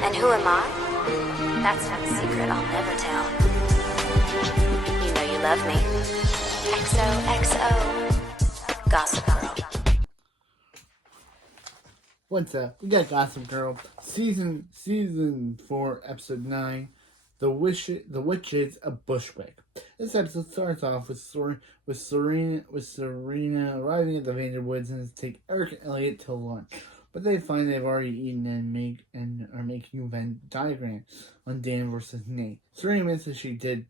And who am I? That's not a secret I'll never tell. You know you love me. XOXO. Gossip Girl. What's up? We got Gossip Girl, season 4, episode 9. The Witches of Bushwick. This episode starts off with Serena arriving at the Vanderwoods and take Eric and Elliot to lunch. But they find they've already eaten and are making a Venn diagram on Dan versus Nate. Serena admits that she did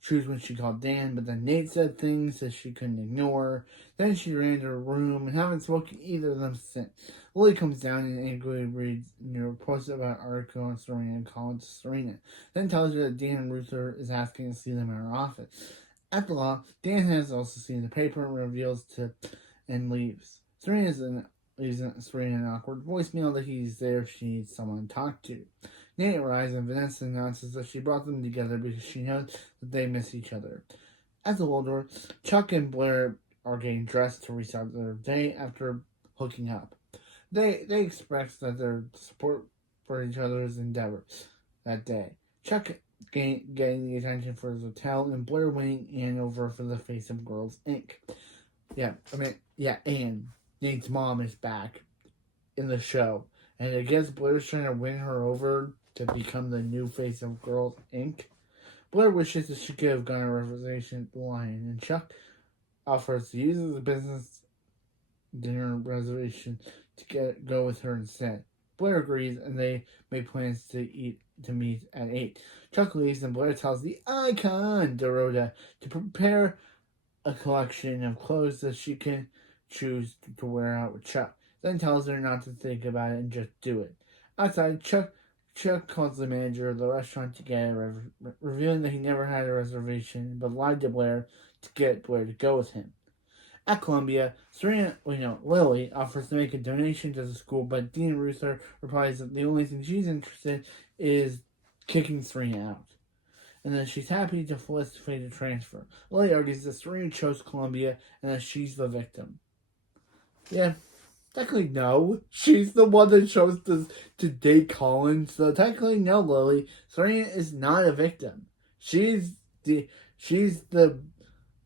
choose when she called Dan, but then Nate said things that she couldn't ignore. Then she ran to her room and haven't spoken to either of them since. Lily comes down and angrily reads reports about article on Serena and calls Serena. Then tells her that Dan and Ruther is asking to see them in her office. At the law, Dan has also seen the paper and reveals and leaves. Serena leaves Serena an awkward voicemail that he's there if she needs someone to talk to. Nate arrives and Vanessa announces that she brought them together because she knows that they miss each other. At the Waldorf, Chuck and Blair are getting dressed to restart their day after hooking up. They express that their support for each other's endeavors that day. Chuck getting the attention for his hotel and Blair winning Anne over for the Face of Girls Inc. Anne, Nate's mom, is back in the show. And I guess Blair's trying to win her over to become the new Face of Girls Inc. Blair wishes that she could have gotten a representation at the Lion, and Chuck offers to use the business dinner reservation to go with her instead. Blair agrees, and they make plans to meet at 8. Chuck leaves, and Blair tells the icon Dorota to prepare a collection of clothes that she can choose to wear out with Chuck. Then tells her not to think about it and just do it. Outside, Chuck calls the manager of the restaurant to get revealing that he never had a reservation, but lied to Blair to get Blair to go with him. At Columbia, Lily offers to make a donation to the school, but Dean Ruther replies that the only thing she's interested in is kicking Serena out, and that she's happy to facilitate a transfer. Lily argues that Serena chose Columbia and that she's the victim. Yeah. Technically, no. She's the one that chose to date Colin. So technically, no, Lily. Serena is not a victim. She's the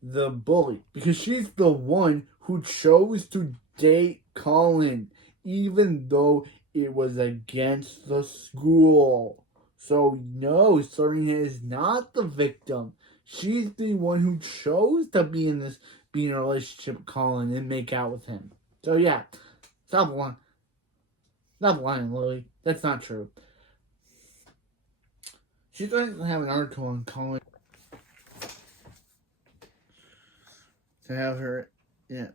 bully because she's the one who chose to date Colin, even though it was against the school. So no, Serena is not the victim. She's the one who chose to be in a relationship with Colin and make out with him. So yeah. Stop lying, Lily. That's not true. She's going to have an article on Colin to have her, to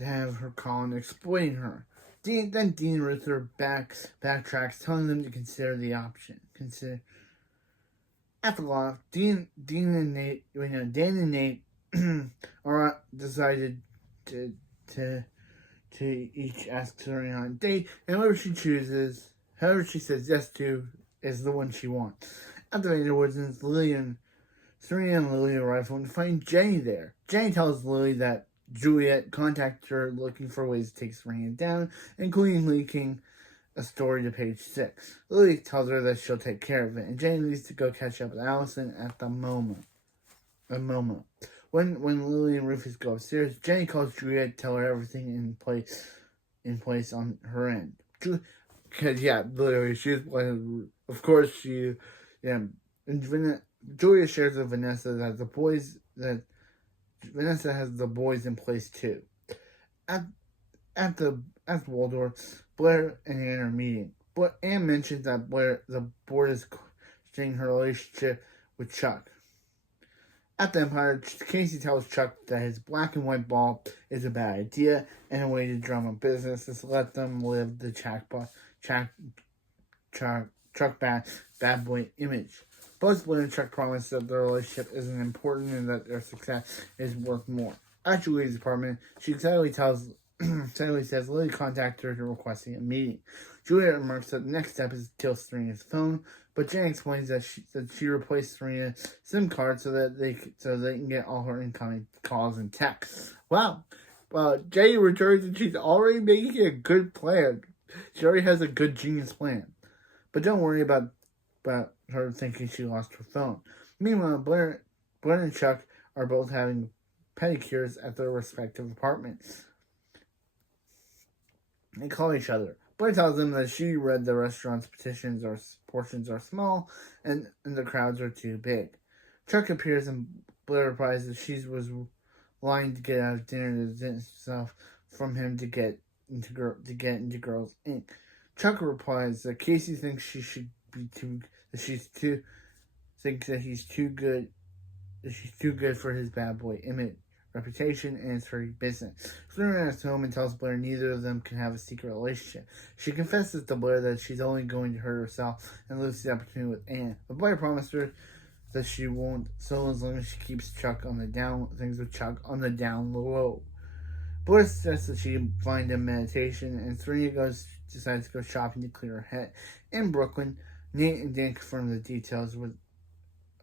have her Colin explain her. Then Dean Ruther backtracks, telling them to consider the option. At the loft, Dan and Nate are decided to each ask Serena on a date, and whoever she says yes to, is the one she wants. At the Vanderwoods, Serena and Lily arrive home to find Jenny there. Jenny tells Lily that Juliet contacted her looking for ways to take Serena down, including leaking a story to page 6. Lily tells her that she'll take care of it, and Jenny leaves to go catch up with Allison at the moment. When Lily and Rufus go upstairs, Jenny calls Juliet to tell her everything in place on her end. Because, literally, of course, and Juliet shares with Vanessa that Vanessa has the boys in place too. At the Waldorf, Blair and Anne are meeting. But Anne mentions that the board is questioning her relationship with Chuck. At the Empire, Casey tells Chuck that his black and white ball is a bad idea, and a way to drum up business is to let them live the Chuck bad boy image. Both Blair and Chuck promise that their relationship isn't important and that their success is worth more. At Julie's apartment, she excitedly says Lily contacted her requesting a meeting. Juliet remarks that the next step is to kill Serena's phone, but Jen explains that she replaced Serena's SIM card so they can get all her incoming calls and texts. Wow. Jenny returns and she's already making a good plan. She already has a good genius plan. But don't worry about her thinking she lost her phone. Meanwhile, Blair and Chuck are both having pedicures at their respective apartments. They call each other. Blair tells them that she read the restaurant's portions are small and the crowds are too big. Chuck appears and Blair replies that she was lying to get out of dinner to distance herself from him to get into Girls Inc. Chuck replies that Casey thinks he's too good for his bad boy image, reputation, and his furry business. Serena is home and tells Blair neither of them can have a secret relationship. She confesses to Blair that she's only going to hurt herself and lose the opportunity with Anne. But Blair promised her that she won't, so as long as she keeps Chuck on the down low. Blair suggests that she find a meditation, and Serena decides to go shopping to clear her head. In Brooklyn, Nate and Dan confirm the details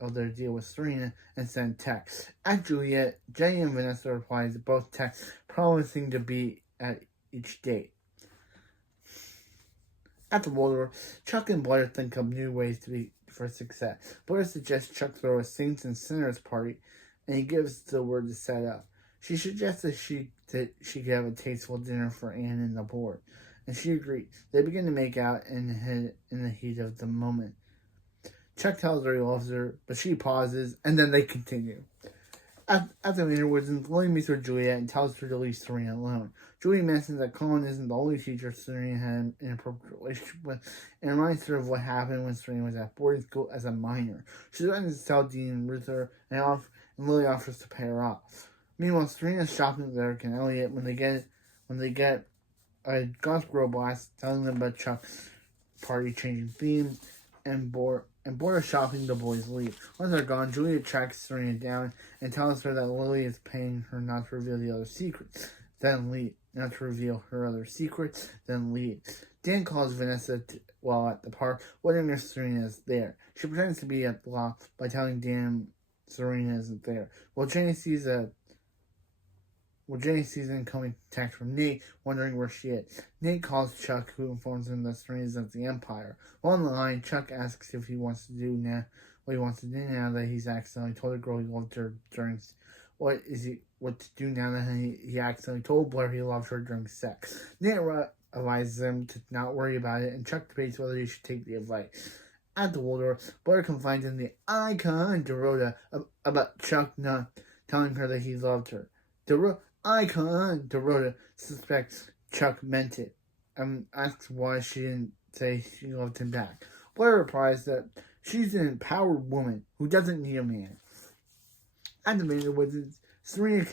of their deal with Serena and send texts. At Juliet, Jenny and Vanessa reply to both texts, promising to be at each date. At the Waldorf, Chuck and Blair think of new ways for success. Blair suggests Chuck throw a Saints and Sinners party, and he gives the word to set up. She suggests that she could have a tasteful dinner for Anne and the board, and she agrees. They begin to make out in the heat of the moment. Chuck tells her he loves her, but she pauses, and then they continue. At the interwoods, Lily meets with Juliet and tells her to leave Serena alone. Juliet mentions that Colin isn't the only teacher Serena had an inappropriate relationship with, and reminds her of what happened when Serena was at boarding school as a minor. She threatens to tell Dean and Ruther, and Lily offers to pay her off. Meanwhile, Serena's shopping with Eric and Elliot when they get a Gossip Girl blast telling them about Chuck's party changing themes, and Blair shopping, the boys leave. Once they're gone, Juliet tracks Serena down and tells her that Lily is paying her not to reveal the other secrets, then leave. Not to reveal her other secrets, then leave. Dan calls Vanessa while at the park, wondering if Serena is there. She pretends to be at the law by telling Dan Serena isn't there. Jenny sees an incoming text from Nate, wondering where she is. Nate calls Chuck, who informs him that Serena is at the Empire. While on the line, Chuck asks if he wants to do now that he's accidentally told a girl he loved her during. What to do now that he accidentally told Blair he loved her during sex. Nate advises him to not worry about it, and Chuck debates whether he should take the advice. At the Waldorf, Blair confides in the icon Dorota about Chuck not telling her that he loved her. Dorota suspects Chuck meant it and asks why she didn't say she loved him back. Blair replies that she's an empowered woman who doesn't need a man. At the Maiden Woods, Serena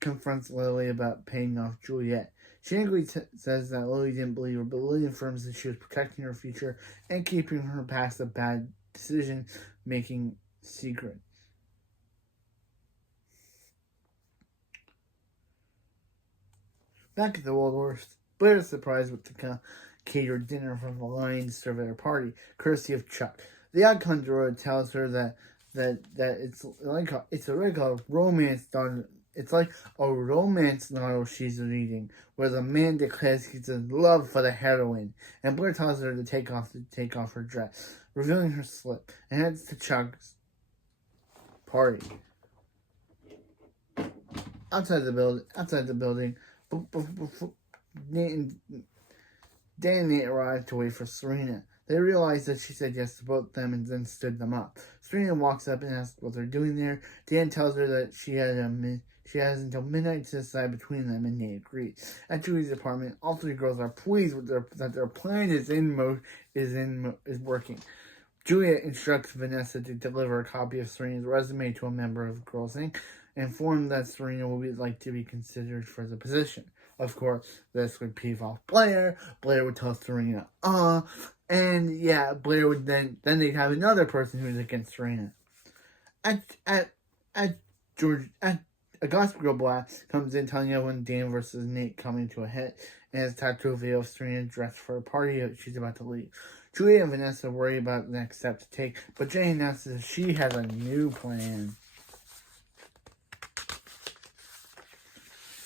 confronts Lily about paying off Juliet. She angrily says that Lily didn't believe her, but Lily affirms that she was protecting her future and keeping her past a bad decision-making secret. Back at the Waldorf, Blair is surprised with the catered dinner from the Lions served at her party, courtesy of Chuck. The icon Dorota tells her that it's like a romance novel. It's like a romance novel she's reading, where the man declares he's in love for the heroine, and Blair tells her to take off her dress, revealing her slip, and heads to Chuck's party. Outside the building, before Dan and Nate arrive to wait for Serena. They realize that she said yes to both of them and then stood them up. Serena walks up and asks what they're doing there. Dan tells her that she has until midnight to decide between them, and Nate agrees. At Julie's apartment, all three girls are pleased with that their plan is working. Juliet instructs Vanessa to deliver a copy of Serena's resume to a member of Girls Inc. and inform that Serena would like to be considered for the position. Of course, this would peeve off Blair. Blair would tell Serena, and yeah, Blair would then they'd have another person who's against Serena. At a Gossip Girl blast comes in telling everyone Dan versus Nate coming to a head, and it's time to reveal Serena dressed for a party she's about to leave. Julia and Vanessa worry about the next step to take, but Jane announces she has a new plan.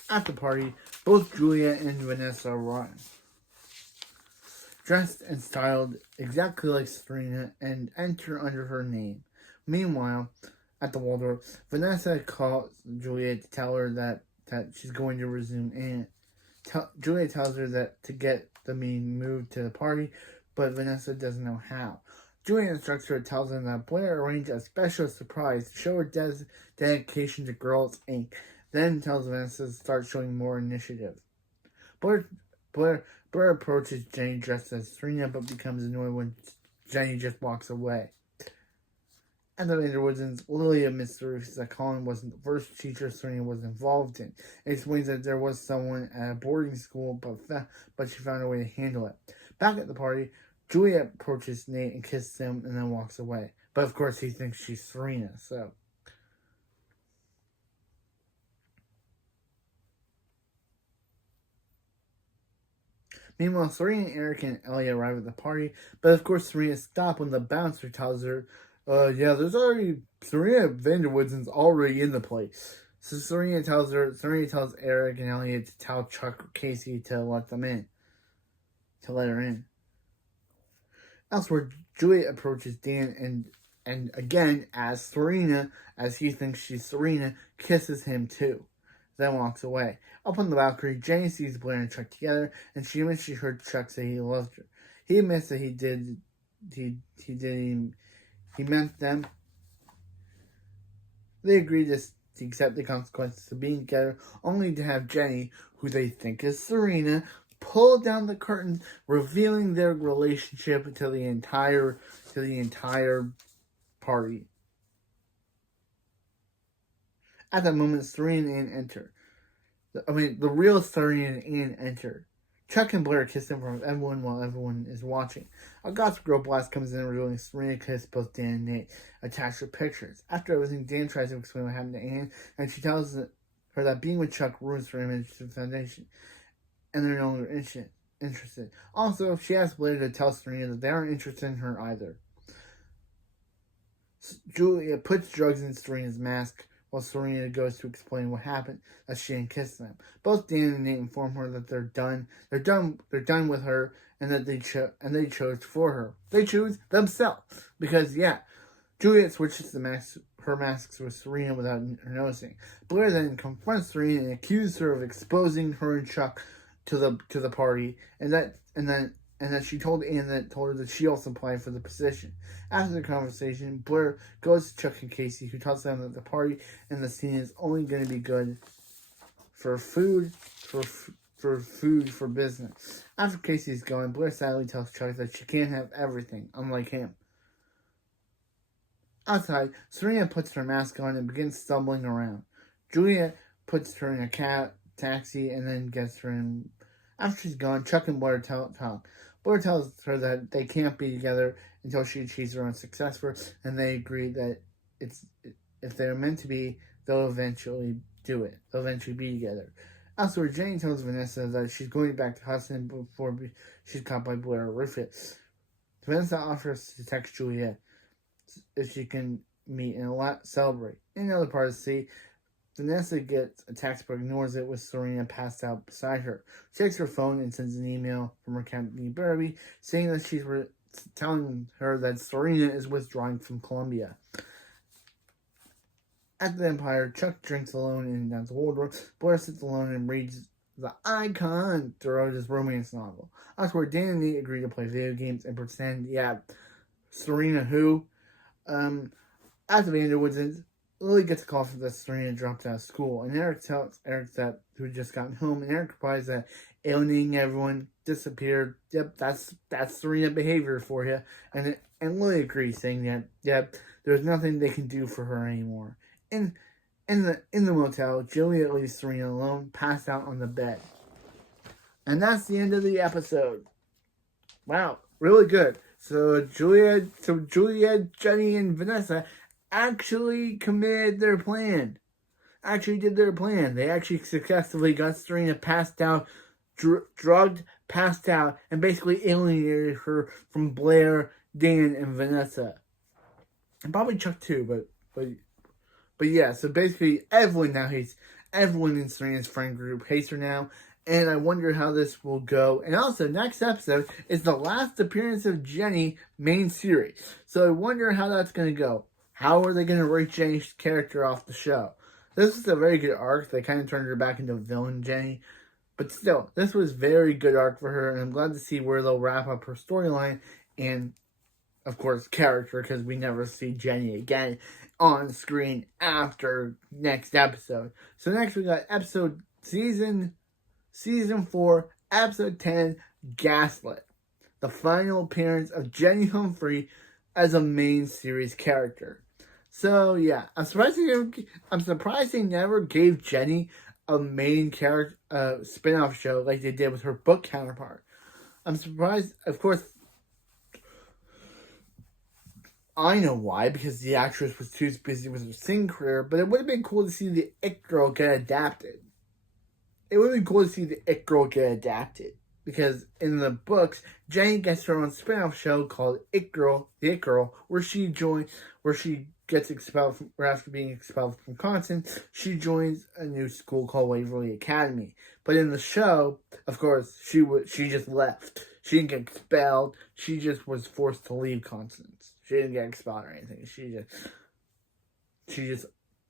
At the party, both Julia and Vanessa arrive. dressed and styled exactly like Serena, and enter under her name. Meanwhile, at the Waldorf, Vanessa calls Juliet to tell her that she's going to resume, and Juliet tells her that to get the meeting moved to the party, but Vanessa doesn't know how. Juliet instructs her, tells them that Blair arranged a special surprise to show her dedication to Girls Inc., then tells Vanessa to start showing more initiative. Blair approaches Jenny dressed as Serena, but becomes annoyed when Jenny just walks away. At the Vanderwoodens, Lily admits that Colin wasn't the first teacher Serena was involved in. It explains that there was someone at a boarding school, but she found a way to handle it. Back at the party, Juliet approaches Nate and kisses him and then walks away. But of course he thinks she's Serena, so... Meanwhile, Serena, Eric, and Ellie arrive at the party, but of course Serena stops when the bouncer tells her, there's already... Serena Vanderwooden's already in the place. So Serena tells Eric and Elliot to tell Chuck or Casey to let her in. Elsewhere, Juliet approaches Dan and again, as Serena, as he thinks she's Serena, kisses him too. Then walks away. Up on the balcony, Jenny sees Blair and Chuck together, and she admits she heard Chuck say he loved her. He admits that he meant them. They agree to accept the consequences of being together, only to have Jenny, who they think is Serena, pull down the curtains, revealing their relationship to the entire party. At that moment, Serena and Ann enter. The real Serena and Ann enter. Chuck and Blair kiss in front of everyone while everyone is watching. A Gossip Girl blast comes in, revealing Serena kissed both Dan and Nate, attached with pictures. After everything, Dan tries to explain what happened to Ann, and she tells her that being with Chuck ruins her image to the foundation, and they're no longer interested. Also, she asks Blair to tell Serena that they aren't interested in her either. Julia puts drugs in Serena's mask, while Serena goes to explain what happened, that she didn't kiss them. Both Dan and Nate inform her that they're done with her, and that they chose for her. They choose themselves because Juliet switches her masks with Serena without her noticing. Blair then confronts Serena and accuses her of exposing her and Chuck to the party, and that she told Ann her that she also applied for the position. After the conversation, Blair goes to Chuck and Casey, who tells them that the party and the scene is only going to be good for food for business. After Casey's gone, Blair sadly tells Chuck that she can't have everything, unlike him. Outside, Serena puts her mask on and begins stumbling around. Juliet puts her in a taxi and then gets her in. After she's gone, Chuck and Blair talk. Blair tells her that they can't be together until she achieves her own success first, and they agree that if they're meant to be, they'll eventually do it. They'll eventually be together. Elsewhere, Jane tells Vanessa that she's going back to Hudson before she's caught by Blair or Riffit. Vanessa offers to text Juliet if she can meet and celebrate. In another part of the city, Vanessa gets a text but ignores it with Serena passed out beside her. She takes her phone and sends an email from her captain, Barby, saying that she's telling her that Serena is withdrawing from Columbia. At the Empire, Chuck drinks alone in the Waldorf. Blair sits alone and reads The Icon throughout his romance novel. Elsewhere, Dan and Nate agree to play video games and pretend, Serena who? At the Vanderwoods, Lily gets a call from that Serena dropped out of school, and Eric tells Eric that who had just gotten home, and Eric replies that alienating everyone, disappeared. Yep, that's Serena behavior for you. And Lily agrees, saying that there's nothing they can do for her anymore. In the motel, Juliet leaves Serena alone, passed out on the bed. And that's the end of the episode. Wow, really good. So Juliet, Jenny, and Vanessa actually committed their plan. Did their plan. They actually successfully got Serena passed out, drugged, passed out, and basically alienated her from Blair, Dan, and Vanessa. And probably Chuck too, but yeah, so basically everyone in Serena's friend group hates her now, And I wonder how this will go. And also, next episode is the last appearance of Jenny main series. So I wonder how that's going to go. How are they going to write Jenny's character off the show? This was a very good arc. They kind of turned her back into villain Jenny. But still, this was very good arc for her. And I'm glad to see where they'll wrap up her storyline. And, of course, character. Because we never see Jenny again on screen after next episode. So next we got Season 4, Episode 10, Gaslit. The final appearance of Jenny Humphrey as a main series character. So, yeah. I'm surprised they never gave Jenny a main character spin-off show like they did with her book counterpart. I'm surprised, of course, I know why, because the actress was too busy with her singing career, but it would have been cool to see the It Girl get adapted. It would have been cool to see the It Girl get adapted. Because in the books, Jenny gets her own spin-off show called It Girl, The It Girl, where she gets expelled after being expelled from Constance, she joins a new school called Waverly Academy. But in the show, of course, she just left. She didn't get expelled. She just was forced to leave Constance. She didn't get expelled or anything. She just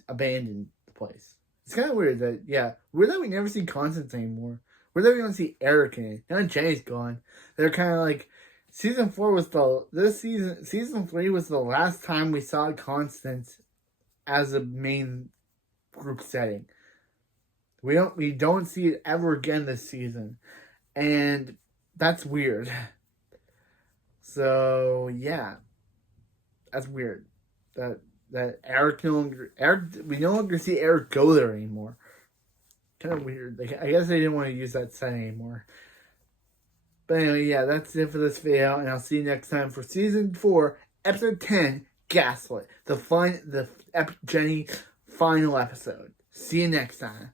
abandoned the place. It's kind of weird that we never see Constance anymore. Weird that we don't see Eric in it. Now Jenny's gone. They're kind of like, season 3 was the last time we saw Constance as a main group setting. We don't see it ever again this season. And that's weird. So, yeah. That's weird. That Eric we no longer see Eric go there anymore. Kind of weird. I guess they didn't want to use that set anymore. But anyway, yeah, that's it for this video, and I'll see you next time for Season 4, Episode 10, Gaslit. The Jenny final episode. See you next time.